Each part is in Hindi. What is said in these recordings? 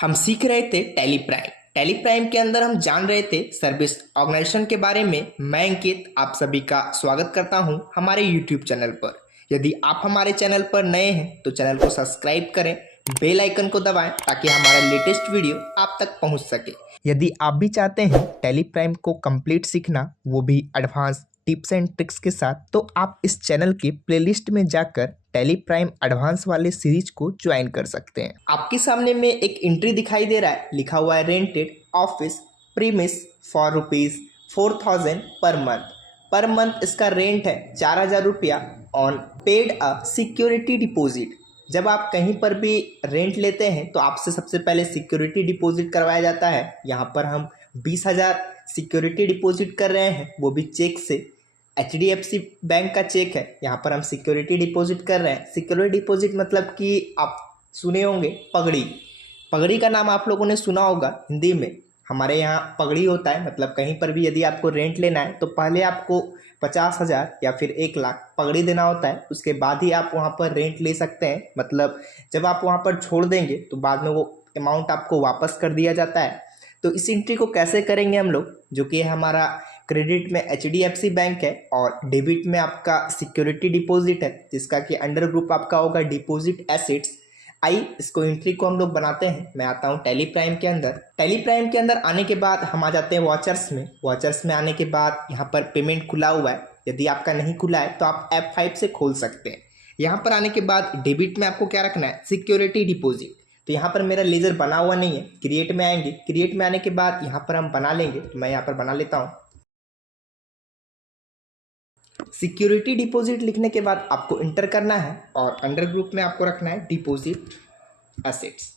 हम सीख रहे थे टैली प्राइम। टैली प्राइम के अंदर हम जान रहे थे सर्विस ऑर्गेनाइजेशन के बारे में। मैं अंकित आप सभी का स्वागत करता हूं हमारे यूट्यूब चैनल पर। यदि आप हमारे चैनल पर नए हैं तो चैनल को सब्सक्राइब करें, बेल आइकन को दबाएं ताकि हमारा लेटेस्ट वीडियो आप तक पहुंच सके। यदि आप भी चाहते हैं टैली प्राइम को कंप्लीट सीखना, वो भी एडवांस टिप्स एंड ट्रिक्स के साथ, तो आप इस चैनल के प्लेलिस्ट में जाकर टैली प्राइम एडवांस वाले सीरीज को ज्वाइन कर सकते हैं। आपके सामने में एक एंट्री दिखाई दे रहा है, लिखा हुआ है rented office premise for ₹4000 per month इसका रेंट है 4000 रुपया on paid a security deposit. जब आप कहीं पर भी रेंट लेते हैं तो आपसे सबसे पहले सिक्योरिटी डिपॉजिट करवाया जाता है। यहाँ पर हम 20,000 सिक्योरिटी डिपॉजिट कर रहे हैं, वो भी चेक से। HDFC बैंक का चेक है, यहाँ पर हम सिक्योरिटी डिपॉजिट कर रहे हैं। सिक्योरिटी डिपॉजिट मतलब कि आप सुने होंगे पगड़ी। पगड़ी का नाम आप लोगों ने सुना होगा हिंदी में। हमारे यहाँ पगड़ी होता है, मतलब कहीं पर भी यदि आपको रेंट लेना है तो पहले आपको 50,000 या फिर 1 लाख पगड़ी देना होता है, उसके बाद ही आप वहाँ पर रेंट ले सकते हैं। मतलब जब आप वहाँ पर छोड़ देंगे तो बाद में वो अमाउंट आपको वापस कर दिया जाता है। तो इस एंट्री को कैसे करेंगे हम लोग, जो कि हमारा क्रेडिट में HDFC बैंक है और डेबिट में आपका सिक्योरिटी डिपॉजिट है, जिसका कि अंडर ग्रुप आपका होगा डिपॉजिट एसेट्स। इसको एंट्री को हम लोग बनाते हैं। मैं आता हूँ टैली प्राइम के अंदर। टैली प्राइम के अंदर आने के बाद हम आ जाते हैं वॉचर्स में। वॉचर्स में आने के बाद यहाँ पर पेमेंट खुला हुआ है, यदि आपका नहीं खुला है तो आप F5 से खोल सकते हैं। यहाँ पर आने के बाद डेबिट में आपको क्या रखना है, सिक्योरिटी डिपॉजिट। तो यहाँ पर मेरा लेजर बना हुआ नहीं है, क्रिएट में आएंगे। क्रिएट में आने के बाद यहाँ पर हम बना लेंगे, तो मैं यहाँ पर बना लेता हूँ। सिक्योरिटी डिपॉजिट लिखने के बाद आपको इंटर करना है और अंडर ग्रुप में आपको रखना है डिपॉजिट एसेट्स।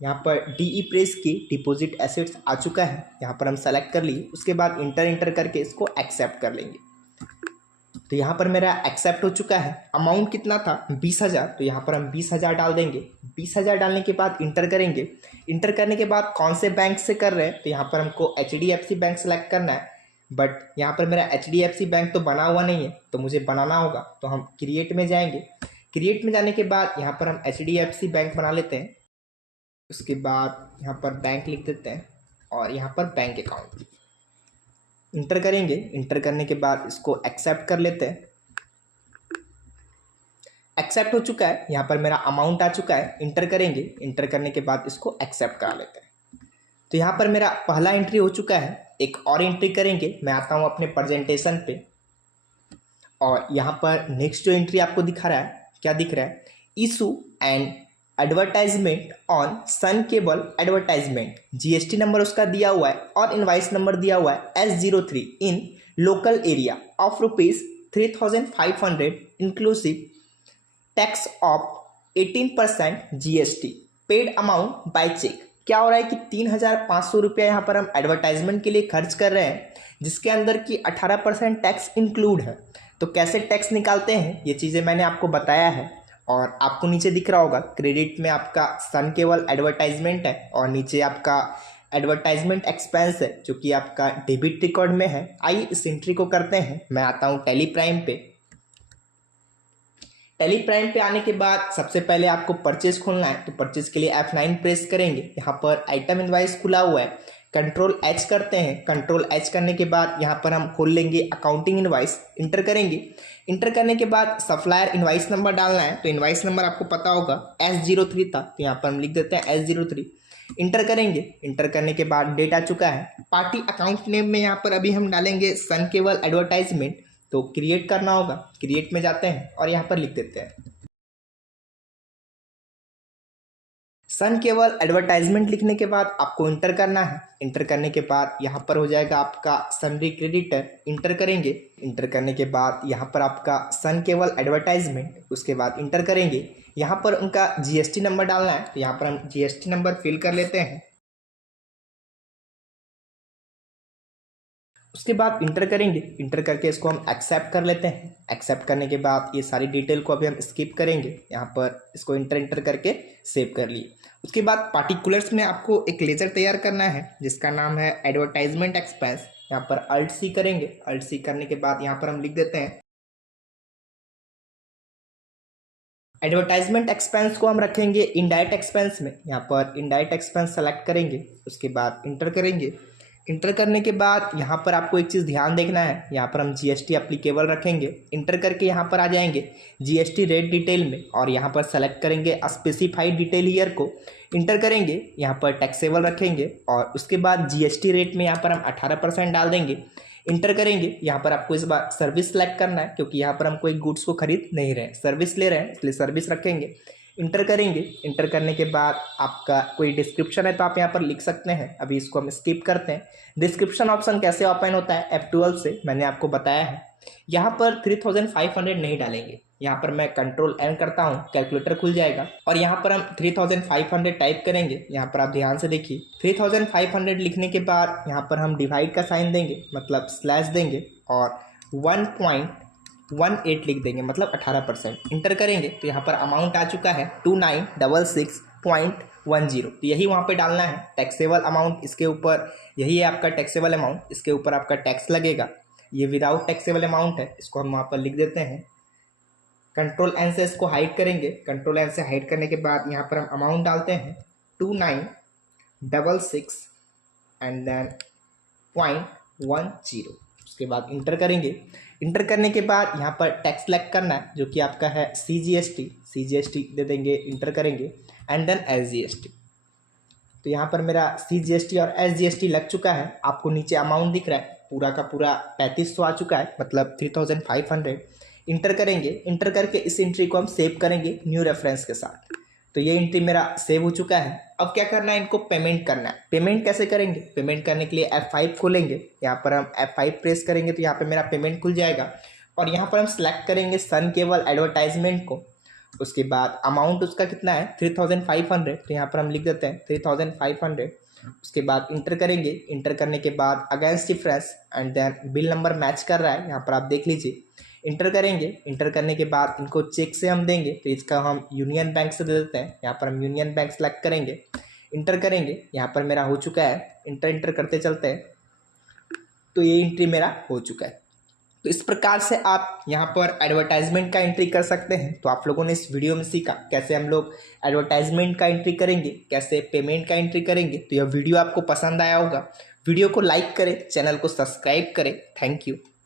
यहाँ पर DE प्रेस की डिपॉजिट एसेट्स आ चुका है, यहाँ पर हम सेलेक्ट कर लिए। उसके बाद इंटर करके इसको एक्सेप्ट कर लेंगे। तो यहाँ पर मेरा एक्सेप्ट हो चुका है। अमाउंट कितना था, 20,000, तो यहाँ पर हम 20,000 डाल देंगे। 20,000 डालने के बाद इंटर करेंगे। इंटर करने के बाद कौन से बैंक से कर रहे हैं, तो यहाँ पर हमको HDFC बैंक सेलेक्ट करना है। बट यहाँ पर मेरा HDFC बैंक तो बना हुआ नहीं है, तो मुझे बनाना होगा। तो हम क्रिएट में जाएंगे। क्रिएट में जाने के बाद यहाँ पर हम HDFC बैंक बना लेते हैं। उसके बाद यहाँ पर बैंक लिख देते हैं और यहाँ पर बैंक अकाउंट इंटर करेंगे। इंटर करने के बाद इसको एक्सेप्ट कर लेते हैं। एक्सेप्ट हो चुका है, यहाँ पर मेरा अमाउंट आ चुका है। इंटर करेंगे। इंटर करने के बाद इसको एक्सेप्ट करा लेते हैं। तो यहाँ पर मेरा पहला एंट्री हो चुका है। एक और एंट्री करेंगे। मैं आता हूँ अपने प्रेजेंटेशन पे और यहाँ पर नेक्स्ट जो एंट्री आपको दिखा रहा है, क्या दिख रहा है, issue and advertisement on sun cable advertisement. GST number उसका दिया हुआ है और इनवाइस नंबर दिया हुआ है S03 in local area of ₹3,500 inclusive tax of 18% GST paid amount by cheque. क्या हो रहा है कि 3,500 रुपया यहाँ पर हम एडवर्टाइजमेंट के लिए खर्च कर रहे हैं, जिसके अंदर की 18% टैक्स इंक्लूड है। तो कैसे टैक्स निकालते हैं ये चीज़ें मैंने आपको बताया है। और आपको नीचे दिख रहा होगा क्रेडिट में आपका सन केवल एडवर्टाइजमेंट है और नीचे आपका एडवर्टाइजमेंट एक्सपेंस है, जो कि आपका डेबिट रिकॉर्ड में है। आइए इस एंट्री को करते हैं। मैं आता हूँ टैली प्राइम पे। टैली प्राइम पे आने के बाद सबसे पहले आपको परचेज खोलना है, तो परचेज के लिए F9 प्रेस करेंगे। यहाँ पर आइटम इनवाइस खुला हुआ है, Ctrl+H करते हैं। Ctrl+H करने के बाद यहाँ पर हम खोल लेंगे अकाउंटिंग इनवाइस। इंटर करेंगे। इंटर करने के बाद सप्लायर इनवाइस नंबर डालना है, तो इनवाइस नंबर आपको पता होगा S03 था, तो यहाँ पर हम लिख देते हैं S03। इंटर करेंगे। इंटर करने के बाद डेट आ चुका है। पार्टी अकाउंट नेम में यहाँ पर अभी हम डालेंगे सन केवल एडवर्टाइजमेंट, तो क्रिएट करना होगा। क्रिएट में जाते हैं और यहाँ पर लिख देते हैं सन केवल एडवर्टाइजमेंट। लिखने के बाद आपको इंटर करना है। इंटर करने के बाद यहाँ पर हो जाएगा आपका सनरी क्रेडिटर। इंटर करेंगे। इंटर करने के बाद यहाँ पर आपका सन केवल एडवर्टाइजमेंट, उसके बाद इंटर करेंगे। यहाँ पर उनका GST नंबर डालना है, तो यहाँ पर हम GST नंबर फिल कर लेते हैं। उसके बाद इंटर करेंगे। इंटर करके इसको हम एक्सेप्ट कर लेते हैं। एक्सेप्ट करने के बाद ये सारी डिटेल को अभी हम स्किप करेंगे। यहाँ पर इसको इंटर करके सेव कर लिए। उसके बाद पार्टिकुलर्स में आपको एक लेजर तैयार करना है, जिसका नाम है एडवर्टाइजमेंट एक्सपेंस। यहाँ पर Alt+C करेंगे। Alt+C करने के बाद यहाँ पर हम लिख देते हैं एडवर्टाइजमेंट एक्सपेंस को हम रखेंगे इनडायरेक्ट एक्सपेंस में। यहाँ पर इनडायरेक्ट एक्सपेंस सेलेक्ट करेंगे, उसके बाद इंटर करेंगे। इंटर करने के बाद यहाँ पर आपको एक चीज़ ध्यान देखना है, यहाँ पर हम जीएसटी एप्लीकेबल रखेंगे। इंटर करके यहाँ पर आ जाएंगे जीएसटी रेट डिटेल में और यहाँ पर सेलेक्ट करेंगे स्पेसिफाइड डिटेल ईयर को। इंटर करेंगे, यहाँ पर टैक्सेबल रखेंगे और उसके बाद जीएसटी रेट में यहाँ पर हम 18% डाल देंगे। इंटर करेंगे, यहाँ पर आपको इस बार सर्विस सेलेक्ट करना है क्योंकि यहाँ पर हम कोई गुड्स को खरीद नहीं रहे हैं, सर्विस ले रहे हैं, इसलिए सर्विस रखेंगे। इंटर करेंगे। इंटर करने के बाद आपका कोई डिस्क्रिप्शन है तो आप यहाँ पर लिख सकते हैं, अभी इसको हम स्किप करते हैं। डिस्क्रिप्शन ऑप्शन कैसे ओपन होता है F12 से मैंने आपको बताया है। यहाँ पर 3500 नहीं डालेंगे, यहाँ पर मैं कंट्रोल N करता हूँ, कैलकुलेटर खुल जाएगा और यहाँ पर हम 3500 टाइप करेंगे। यहाँ पर आप ध्यान से देखिए 3500 लिखने के बाद यहाँ पर हम डिवाइड का साइन देंगे, मतलब स्लैश देंगे और 1.18 लिख देंगे, मतलब 18%। इंटर करेंगे तो यहाँ पर अमाउंट आ चुका है 2966.10। तो यही वहाँ पे डालना है। टैक्सेबल अमाउंट इसके ऊपर, यही है आपका टैक्सेबल अमाउंट, इसके ऊपर आपका टैक्स लगेगा। ये विदाउट टैक्सेबल अमाउंट है, इसको हम वहाँ पर लिख देते हैं। कंट्रोल एन से इसको हाइड करेंगे। कंट्रोल एन से हाइड करने के बाद यहाँ पर हम अमाउंट डालते हैं 2966 एंड देन 0.10। उसके बाद इंटर करेंगे। इंटर करने के बाद यहाँ पर टैक्स सेलेक्ट करना है जो कि आपका है CGST दे देंगे। इंटर करेंगे एंड देन SGST। तो यहाँ पर मेरा CGST और SGST लग चुका है। आपको नीचे अमाउंट दिख रहा है, पूरा का पूरा 3500 आ चुका है, मतलब 3500। इंटर करेंगे। इंटर करके इस एंट्री को हम सेव करेंगे न्यू रेफरेंस के साथ। तो ये एंट्री मेरा सेव हो चुका है। अब क्या करना है, इनको पेमेंट करना है। पेमेंट कैसे करेंगे, पेमेंट करने के लिए F5 खोलेंगे। यहाँ पर हम F5 प्रेस करेंगे तो यहाँ पे मेरा पेमेंट खुल जाएगा और यहाँ पर हम सेलेक्ट करेंगे सन केबल एडवर्टाइजमेंट को। उसके बाद अमाउंट उसका कितना है 3500, तो यहाँ पर हम लिख देते हैं 3500। उसके बाद इंटर करेंगे। इंटर करने के बाद against difference and then bill number match कर रहा है, यहाँ पर आप देख लीजिए। इंटर करेंगे। इंटर करने के बाद इनको चेक से हम देंगे तो इसका हम यूनियन बैंक से दे देते हैं। यहाँ पर हम यूनियन बैंक सेलेक्ट करेंगे। इंटर करेंगे, यहाँ पर मेरा हो चुका है। इंटर करते चलते हैं तो ये एंट्री मेरा हो चुका है। तो इस प्रकार से आप यहाँ पर एडवर्टाइजमेंट का एंट्री कर सकते हैं। तो आप लोगों ने इस वीडियो में सीखा कैसे हम लोग एडवर्टाइजमेंट का एंट्री करेंगे, कैसे पेमेंट का एंट्री करेंगे। तो यह वीडियो आपको पसंद आया होगा। वीडियो को लाइक करें, चैनल को सब्सक्राइब करें। Thank you.